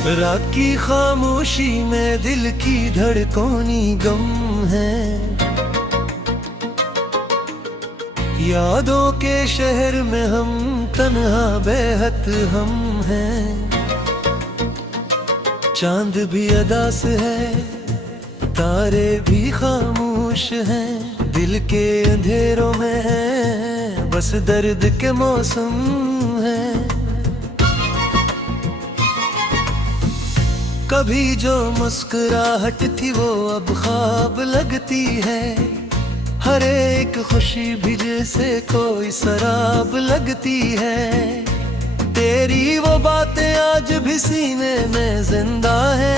रात की खामोशी में दिल की धड़कनी गम है। यादों के शहर में हम तन्हा बेहद हम हैं। चांद भी अदास है, तारे भी खामोश हैं। दिल के अंधेरों में है बस दर्द के मौसम है। कभी जो मुस्कुराहट थी वो अब ख्वाब लगती है। हर एक खुशी भी जैसे कोई शराब लगती है। तेरी वो बातें आज भी सीने में जिंदा है,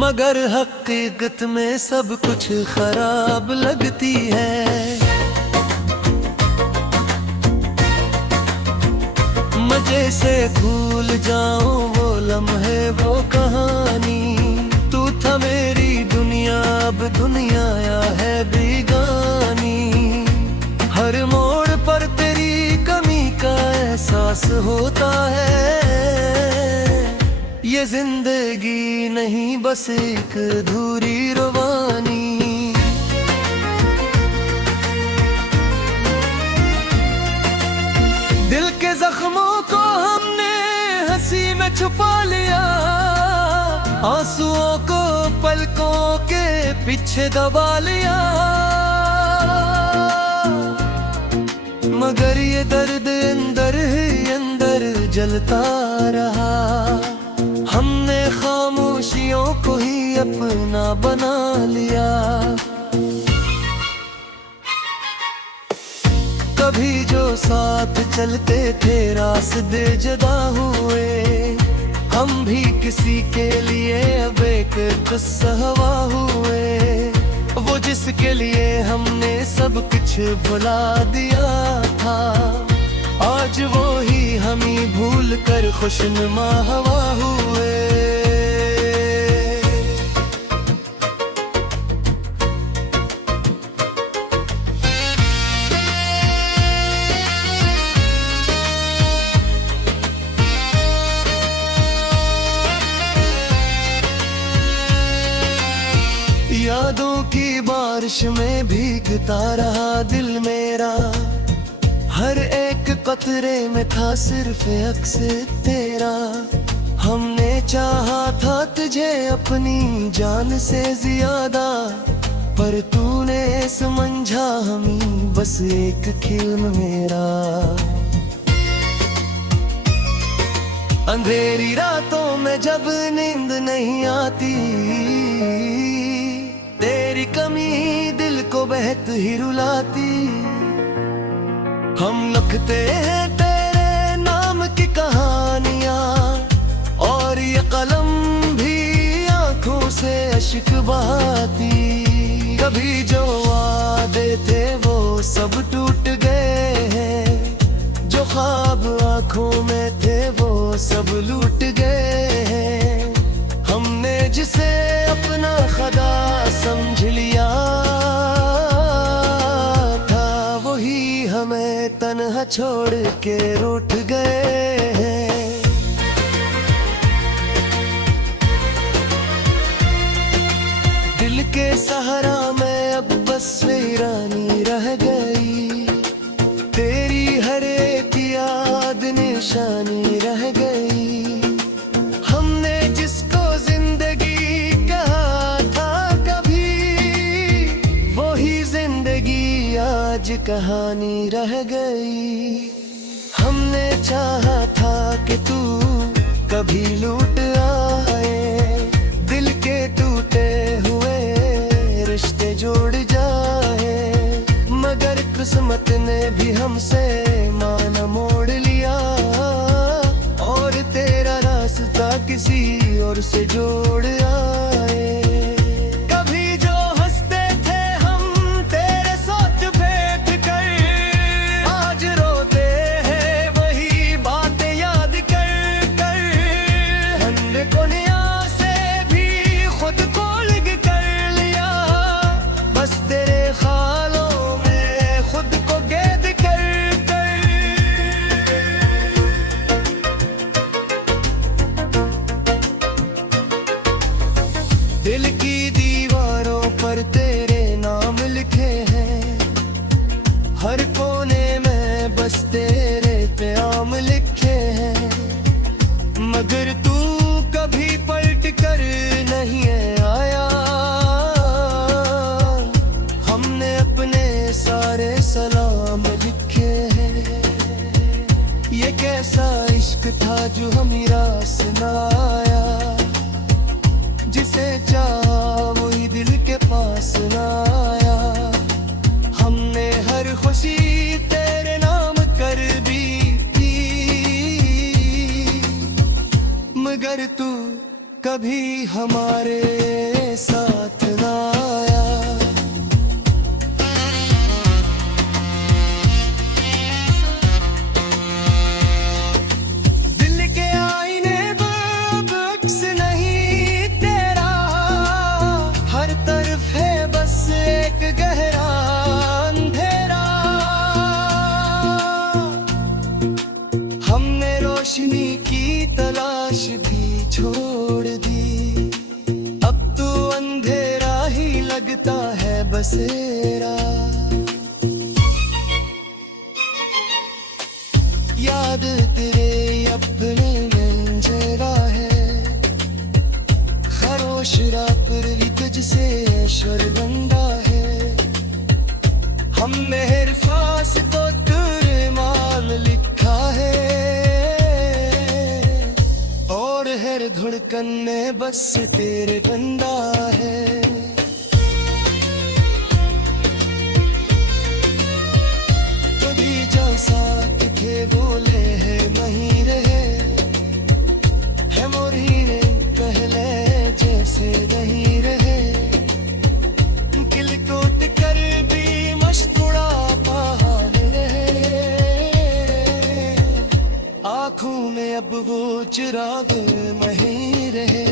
मगर हकीकत में सब कुछ खराब लगती है। मजे से भूल जाऊं वो लम्हे वो कहानी। तू था मेरी दुनिया, अब दुनिया या है बेगानी। हर मोड़ पर तेरी कमी का एहसास होता है। ये जिंदगी नहीं बस एक अधूरी रवानी। दिल के जख्मों को हमने हंसी में छुपा लिया। आंसुओं को पलकों के पीछे दबा लिया। मगर ये दर्द अंदर ही अंदर जलता रहा। हमने खामोशियों को ही अपना बना लिया। कभी जो साथ चलते थे रास्ते जुदा हुए। हम भी किसी के लिए अब एक किस्सा हवा हुए। वो जिसके लिए हमने सब कुछ भुला दिया था, आज वो ही हमी भूल कर खुशनुमा हवा हुए। यादों की बारिश में भीगता रहा दिल मेरा। हर एक कतरे में था सिर्फ अक्स तेरा। हमने चाहा था तुझे अपनी जान से ज्यादा, पर तूने समझा हमें बस एक खिलम मेरा। अंधेरी रातों में जब नींद नहीं आती, तेरी कमी दिल को बेहद ही रुलाती। हम लिखते हैं तेरे नाम की कहानियां, और ये कलम भी आंखों से अश्क बहाती। कभी जो वादे थे वो सब टूट गए हैं। जो ख्वाब आंखों में थे वो सब लूट गए हैं। हमने जिसे अपना खुदा समझ लिया था, वही हमें तन्हा छोड़ के रूठ गए हैं। दिल के सहारा में अब बस वीरानी रह गई। तेरी हर एक याद निशानी रह गई। हमने जिसको जिंदगी कहा था कभी, वही जिंदगी आज कहानी रह गई। हमने चाहा था कि तू कभी लौट आए, दिल के टूटे हुए रिश्ते जोड़ जाए। मगर किस्मत ने भी हमसे माना मोड़ लिया, और तेरा रास्ता किसी और से जोड़ आए। कभी जो हंसते थे हम तेरे सोच बैठ कर, आज रोते हैं वही बातें याद कर कर। हमने कोनिया से भी खुद को लिग कर लिया, बस तेरे ख्यालों में खुद को कैद कर कर। था जो हमी रास न आया, जिसे चाहा वही दिल के पास न आया। हमने हर खुशी तेरे नाम कर दी थी, मगर तू कभी हमारे साथ न आया। गहरा अंधेरा, हमने रोशनी की तलाश भी छोड़ दी। अब तो अंधेरा ही लगता है बसेरा। याद तेरे अपने में जरा है, खरोश रात तुझसे शर्मिंदा है। हमने हर फास तो तेरे माल लिखा है, और हर धड़कन में बस तेरे बंदा है। कभी जो साथ थे बोले है नहीं रहे, है मोरी ने पहले जैसे नहीं रहे। किलकोट कर भी मशकुड़ा पहाड़ है, आँखों में अब वो चिराग नहीं रहे।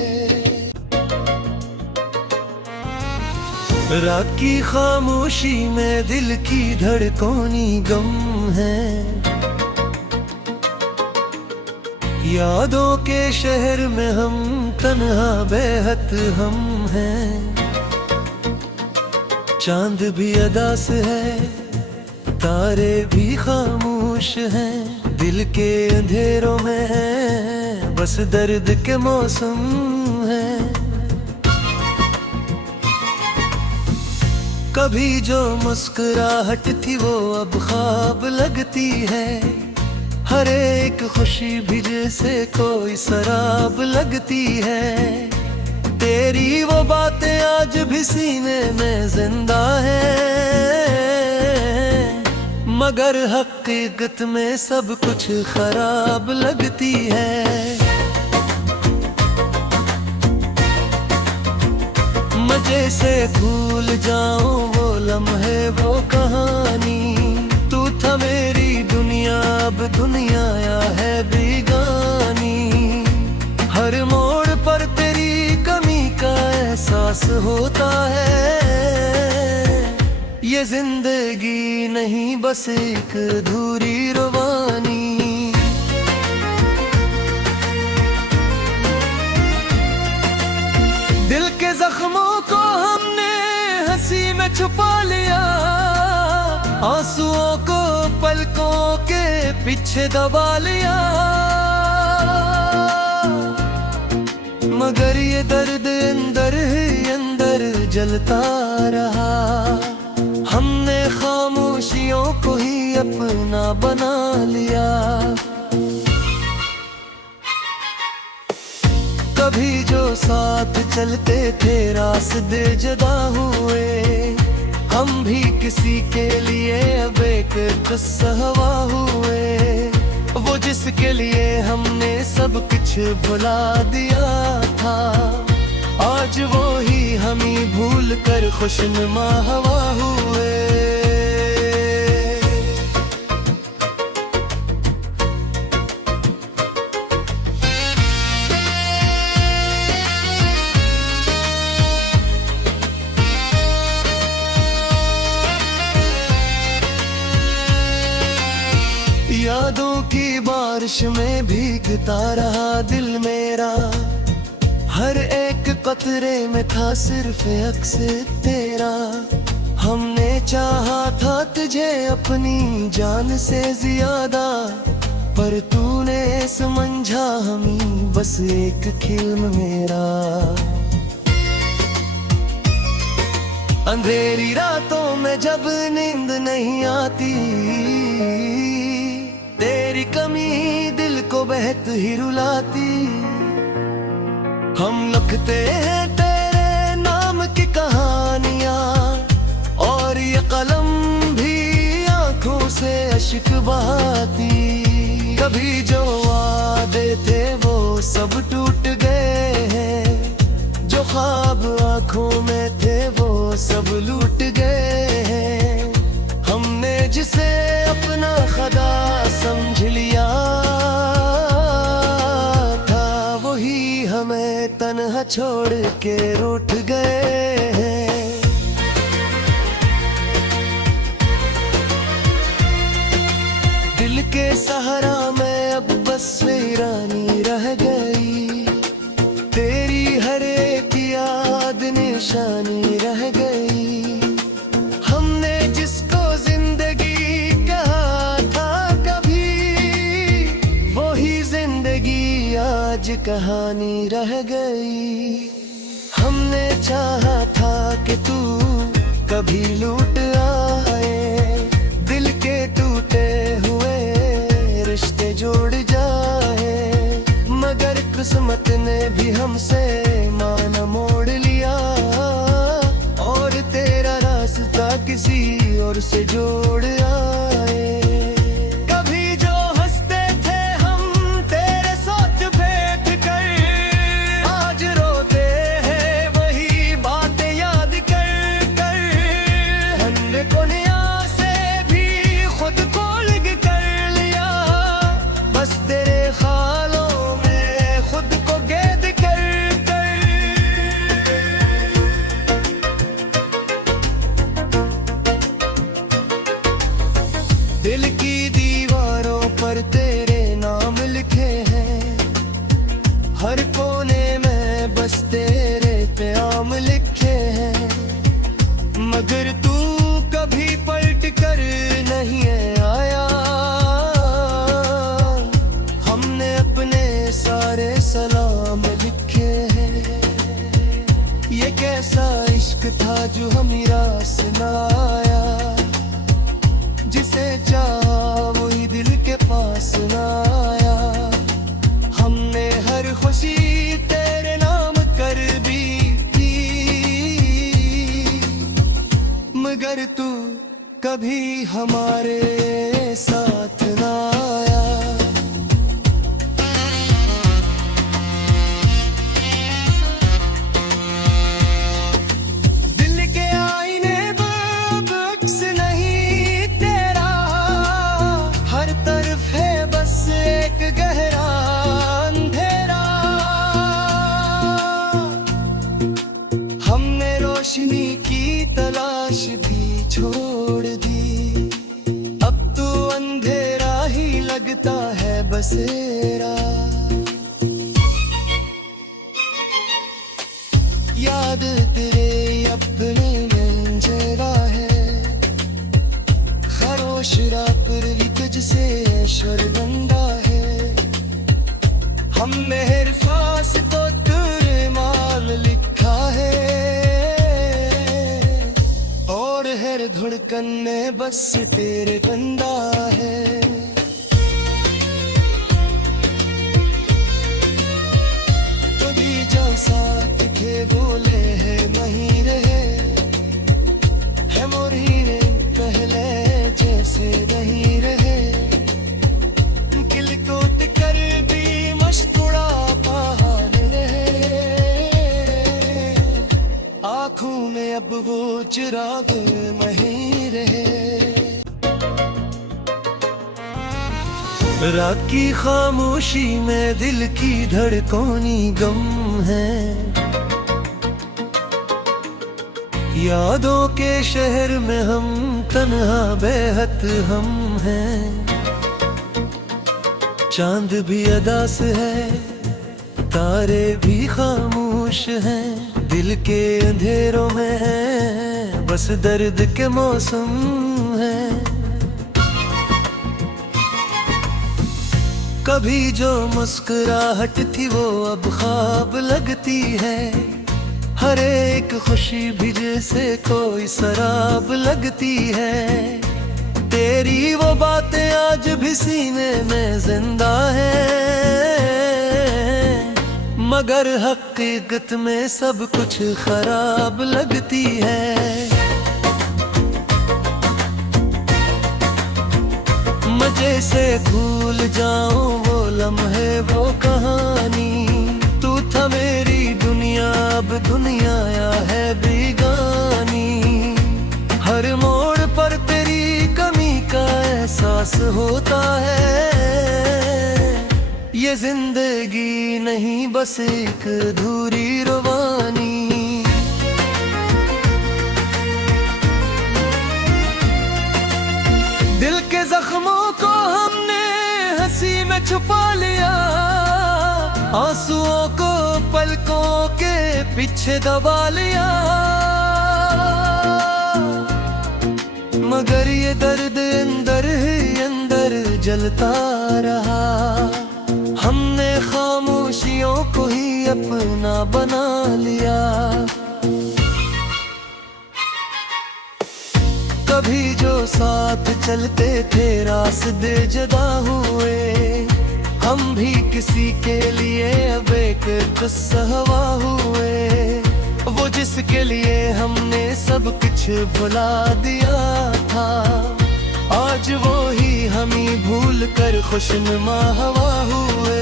रात की खामोशी में दिल की धड़कनी गम है, यादों के शहर में हम तन्हा बेहद हम हैं। चांद भी अदास है, तारे भी खामोश हैं, दिल के अंधेरों में है बस दर्द के मौसम है। कभी जो मुस्कुराहट थी वो अब ख्वाब लगती है, हर एक खुशी भी जैसे कोई शराब लगती है। तेरी वो बातें आज भी सीने में जिंदा है, मगर हकीकत में सब कुछ खराब लगती है। मजे से भूल जाऊं वो लम्हे वो कहानी, तू था मेरी दुनिया अब दुनिया या है बेगानी। हर मोड़ पर तेरी कमी का एहसास होता है, ये जिंदगी नहीं बस एक अधूरी रवानी। दिल के जख्मों को हमने हंसी में छुपा लिया, आंसुओं को पलकों के पीछे दबा लिया। मगर ये दर्द अंदर ही अंदर जलता रहा, हमने खामोशियों को ही अपना बना लिया। कभी जो साथ चलते थे रास्ते जुदा हुए, हम भी किसी के लिए अब एक किस्सा हवा हुए। वो जिसके लिए हमने सब कुछ भुला दिया था, आज वो ही हमें भूल कर खुशनुमा हवा हुए। यादों की बारिश में भीगता रहा दिल मेरा, हर एक कतरे में था सिर्फ अक्स तेरा। हमने चाहा था तुझे अपनी जान से ज्यादा, पर तूने समझा हमें बस एक खिलम मेरा। अंधेरी रातों में जब नींद नहीं आती, तेरी कमी दिल को बहत ही रुलाती। हम लिखते हैं तेरे नाम की कहानियां, और ये कलम भी आंखों से अश्क बहाती। कभी जो वादे थे वो सब टूट गए हैं, जो ख्वाब आंखों में थे वो सब लूट गए हैं। हमने जिसे अपना खुदा समझ लिया था, वही हमें तन्हा छोड़ के रूठ गए हैं। दिल के सहारा में अब बस वीरानी रह गई, तेरी हर एक याद निशानी रह गई। हमने जिसको जिंदगी कहा था कभी, वही जिंदगी आज कहानी रह गई। हमने चाहा था कि तू कभी लौट आए, दिल के टूटे हुए रिश्ते जोड़ जाए, मगर किस्मत ने भी हमसे माना मोड़ लिया, और तेरा रास्ता किसी और से जोड़ आए। कभी जो हंसते थे हम तेरे सोच बैठ कर, आज रोते हैं वही बातें याद कर कर। हमने कोनिया से भी खुद को अलग कर लिया, बस तेरे ख्यालों में खुद को कैद कर कर। दिल की दीवारों पर तेरे नाम लिखे हैं, हर कोने में बस तेरे प्याम लिखे हैं, मगर तू कभी पलट कर नहीं आया। हमने अपने सारे सलाम लिखे हैं, ये कैसा इश्क था जो हमें रास न आया, जिसे चाहा वही दिल के पास न आया। हमने हर खुशी तेरे नाम कर दी थी, मगर तू कभी हमारे साथ न आया। दिल के आईने में अक्स नहीं तेरा, हर तरफ है बस एक गहरा अंधेरा। हमने रोशनी की तलाश भी छोड़ दी, अब तो अंधेरा ही लगता है बसेरा। याद तेरे अपने में जरा है, खरोश रापर भी तुझसे शर्मिंदा है। हमने हर फास तो तेरे माल लिखा है, और हर धड़कन में बस तेरे बंदा है। कभी जो साथ थे बोले है वहीं रहे, है मोर हीरे पहले जैसे नहीं रहे। किलकोट कर भी मशकुड़ा पहाड़ रहे, आँखों में अब वो चिराग नहीं रहे। रात की खामोशी में दिल की धड़कनी गम है, यादों के शहर में हम तन्हा बेहद हम हैं। चांद भी अदास है, तारे भी खामोश हैं, दिल के अंधेरों में है बस दर्द के मौसम है। कभी जो मुस्कुराहट थी वो अब ख्वाब लगती है, हर एक खुशी भी जैसे कोई शराब लगती है। तेरी वो बातें आज भी सीने में जिंदा है, मगर हकीकत में सब कुछ खराब लगती है। मजे से भूल जाऊं वो लम्हे वो कहानी, तू था मेरी दुनिया अब दुनिया या है बेगानी। हर मोड़ पर तेरी कमी का एहसास होता है। ये जिंदगी नहीं बस एक अधूरी रवानी। दिल के जख्मों को हमने हंसी में छुपा लिया, आंसुओं को पलकों के पीछे दबा लिया। मगर ये दर्द अंदर ही अंदर जलता रहा। हमने खामोशियों को ही अपना बना लिया। कभी जो साथ चलते थे रास्ते जुदा हुए, हम भी किसी के लिए अब एक किस्सा हुआ हुए। वो जिसके लिए हमने सब कुछ भुला दिया था, आज वो ही हमी भूल कर खुशनुमा हवा हुए।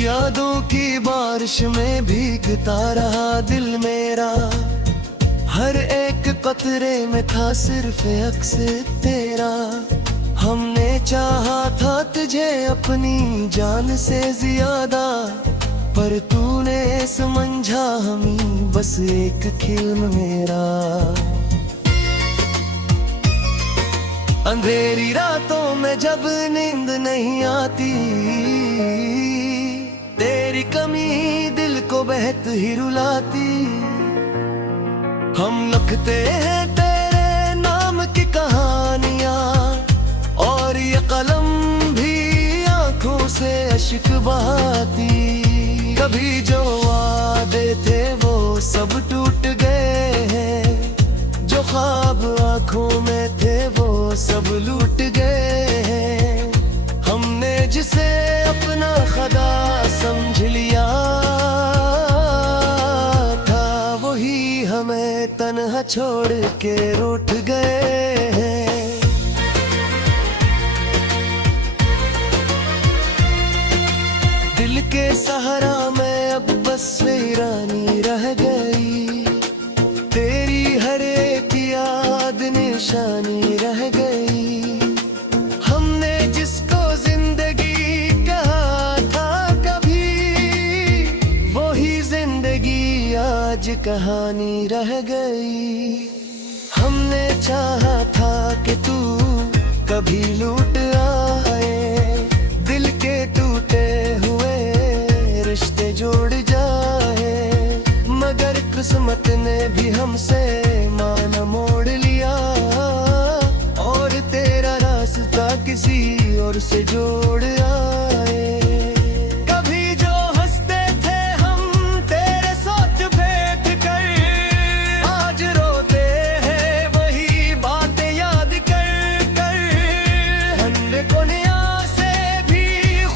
यादों की बारिश में भीगता रहा दिल मेरा। हर एक कतरे में था सिर्फ अक्स तेरा। हमने चाहा था तुझे अपनी जान से ज्यादा, पर तूने समझा हमें बस एक खिलम मेरा। अंधेरी रातों में जब नींद नहीं आती, तेरी कमी दिल को बेहद ही रुलाती। हम लिखते हैं तेरे नाम की कहानियां, और ये कलम भी आंखों से अश्क बहाती। कभी जो वादे थे वो सब टूट गए हैं, जो ख्वाब आंखों में थे वो सब लूट गए हैं। हमने जिसे अपना खुदा समझ लिया था, वही हमें तन्हा छोड़ के रूठ गए हैं। दिल के सहारा में अब बस वीरानी रह गई। तेरी हर एक याद निशानी रह गई। हमने जिसको जिंदगी कहा था कभी, वही जिंदगी आज कहानी रह गई। हमने चाहा था कि तू कभी लौट आए, दिल के टूटे हुए रिश्ते जोड़ जाए। मगर किस्मत ने भी हमसे माना मोड़ लिया, और तेरा रास्ता किसी और से जोड़ आए। कभी जो हंसते थे हम तेरे सोच भेंट कर, आज रोते हैं वही बातें याद कर कर। हमने कोनिया से भी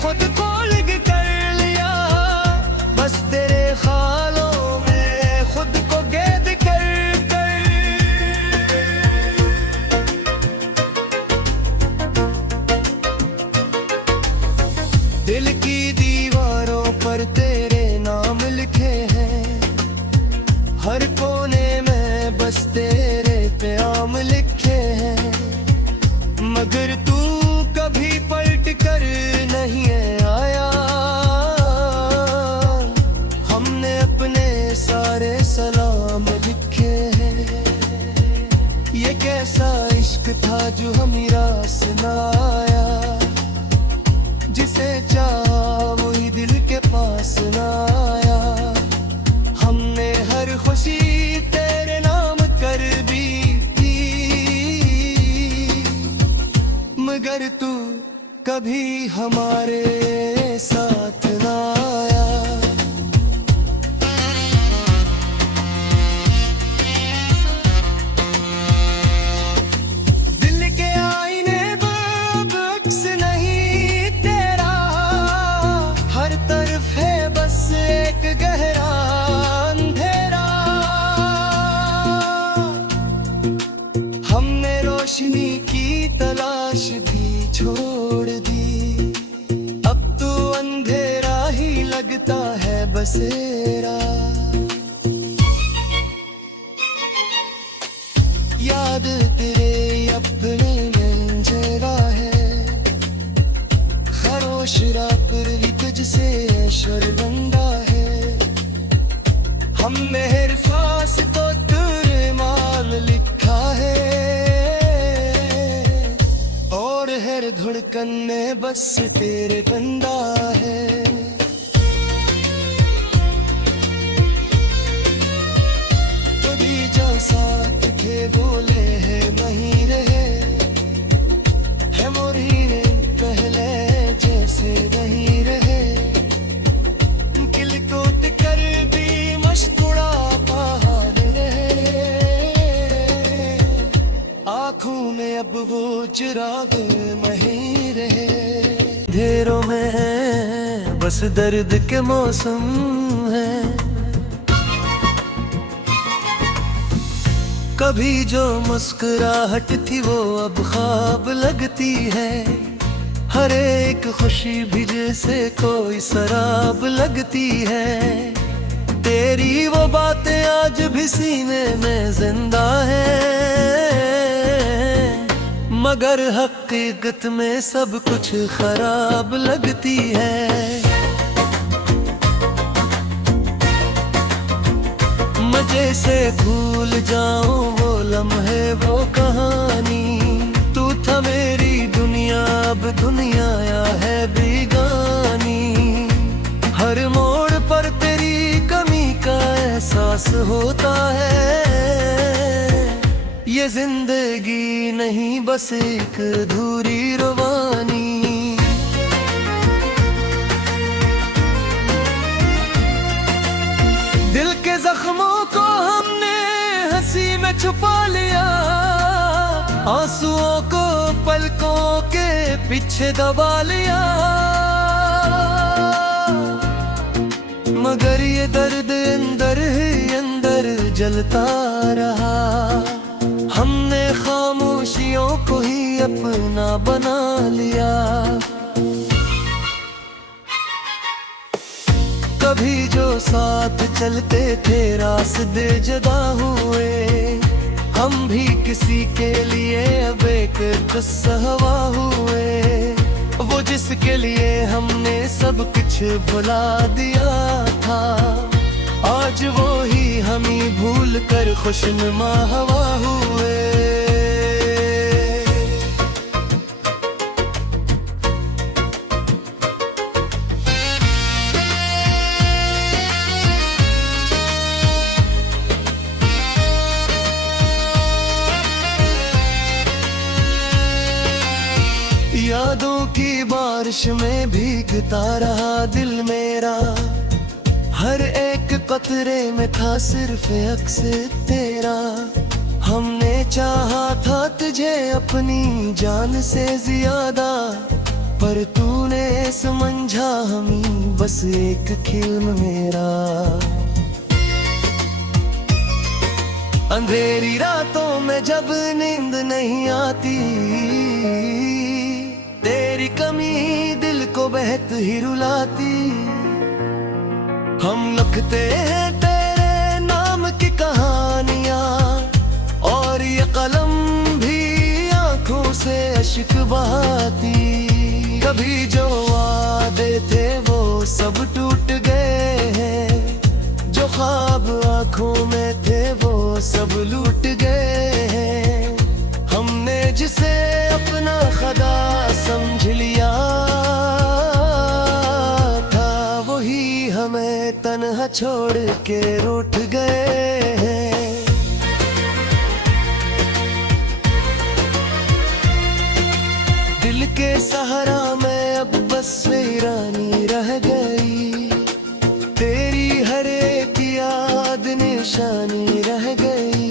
खुद को लिग कर लिया, बस तेरे ख्यालों में खुद को कैद कर कर। दिल की दीवारों पर तेरे नाम लिखे हैं, हर कोने में बस तेरे प्याम लिखे हैं। मगर तू कभी पलट कर नहीं आया। हमने अपने सारे सलाम लिखे हैं। ये कैसा इश्क था जो हमें रास न आया, जिसे चाहा वही दिल के पास न आया। हमने हर खुशी तेरे नाम कर दी थी, मगर तू कभी हमारे साथ ना आया। दिल के आईने में अक्स नहीं तेरा, हर तरफ है बस एक गहरा अंधेरा। हमने रोशनी की तलाश भी छोड़ दी, अब तो अंधेरा ही लगता है बसेरा। याद तेरे अपने में जरा है, खरोश रात तुझसे शर्मिंदा है। हमने हर फास तो तेरे माल लिखा है, और हर धड़कन में बस तेरे बंदा है। कभी जो साथ थे बोले है नहीं रहे, है मोरी पहले जैसे नहीं रहे। किल को कर भी मशकुड़ा पहाड़ रहे, आँखों में अब वो चिराग नहीं रहे। अंधेरों में है बस दर्द के मौसम है, कभी जो मुस्कुराहट थी वो अब ख्वाब लगती है। हर एक खुशी भी जैसे कोई शराब लगती है। तेरी वो बातें आज भी सीने में जिंदा है, मगर हकीकत में सब कुछ खराब लगती है। मजे से भूल जाऊं वो लम्हे वो कहानी, तू था मेरी दुनिया अब दुनिया या है बेगानी। हर मोड़ पर तेरी कमी का एहसास होता है, ये जिंदगी नहीं बस एक अधूरी रवानी। दिल के जख्मों को हमने हंसी में छुपा लिया, आंसुओं को पलकों के पीछे दबा लिया। मगर ये दर्द अंदर ही अंदर जलता रहा, हमने खामोशियों को ही अपना बना लिया। कभी जो साथ चलते थे रास्ते जुदा हुए, हम भी किसी के लिए अब एक किस्सा हवा हुए। वो जिसके लिए हमने सब कुछ भुला दिया था, आज वो ही हमें भूल कर खुशनुमा हवा हुए। यादों की बारिश में भीगता रहा दिल मेरा, हर एक कतरे में था सिर्फ अक्स तेरा। हमने चाहा था तुझे अपनी जान से ज्यादा, पर तूने समझा हमें बस एक खिलम मेरा। अंधेरी रातों में जब नींद नहीं आती, तेरी कमी दिल को बेहद ही रुलाती। हम लिखते हैं तेरे नाम की कहानियां, और ये कलम भी आंखों से अश्क बहाती। कभी जो वादे थे वो सब टूट गए हैं, जो ख्वाब आंखों में थे वो सब लूट गए हैं। हमने जिसे अपना खुदा समझ लिया था, वही हमें तन्हा छोड़ के रूठ गए हैं। दिल के सहारा तस्वीरानी रह गई, तेरी हर एक याद निशानी रह गई।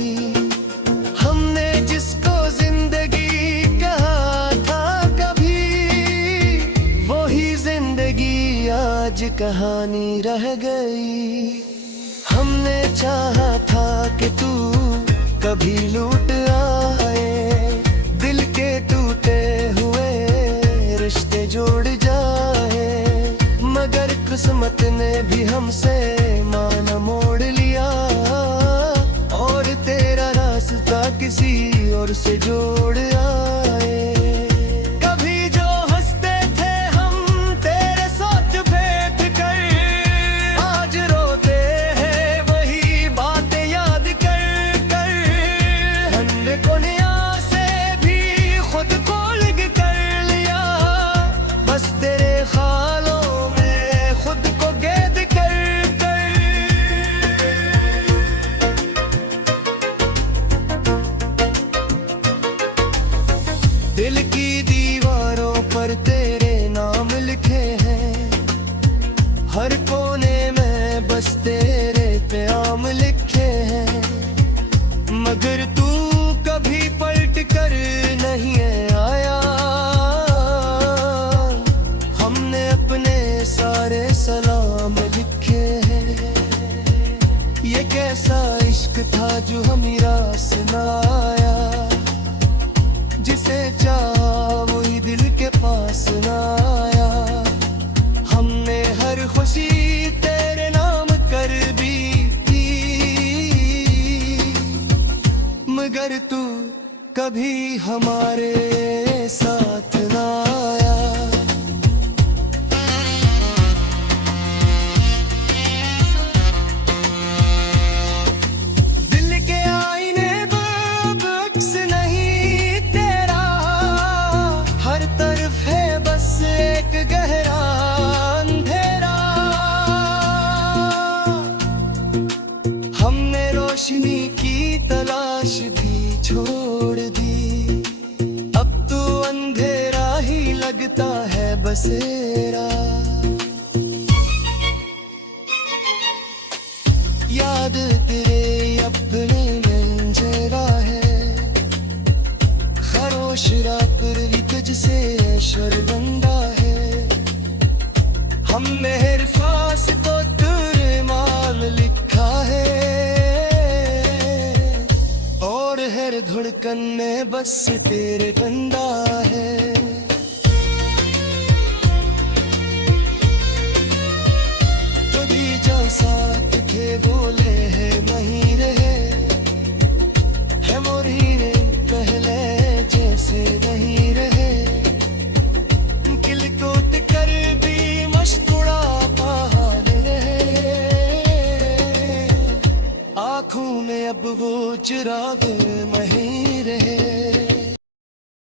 हमने जिसको जिंदगी कहा था कभी, वही जिंदगी आज कहानी रह गई। हमने चाहा था कि तू कभी लौट आए, दिल के टूटे हुए रिश्ते जोड़ जाए, मगर किस्मत ने भी हमसे मान मोड़ लिया, और तेरा रास्ता किसी और से जोड़ आए। कभी जो हंसते थे हम तेरे सोच फेंक कर, आज रोते हैं वही बातें याद कर कर। ठंड कोनिया से भी खुद को लिग कर लिया, बस तेरे ख्यालों में खुद को कैद कर कर। दिल की दीवारों पर तेरे नाम लिखे हैं, हर कोने में बस तेरे प्याम लिखे हैं, मगर तू कभी पलट कर नहीं आया। हमने अपने सारे सलाम लिखे हैं, ये कैसा इश्क था जो हमें रास न आया, जिसे चाहा वही दिल के पास न आया। हमने हर खुशी तेरे नाम कर दी थी, मगर तू कभी हमारे साथ न आया। दिल के आईने पर अक्स नहीं तेरा, हर तरफ है बस एक गहरा अंधेरा। हमने रोशनी की तलाश भी छोड़ दी, अब तो अंधेरा ही लगता है बसेरा। याद तेरे अपने मंजरा है, खरोश रात भी तुझसे शर्मिंदा है। हमने हर फास तो तेरे माल लिखा है, और हर धड़कन में बस तेरे बन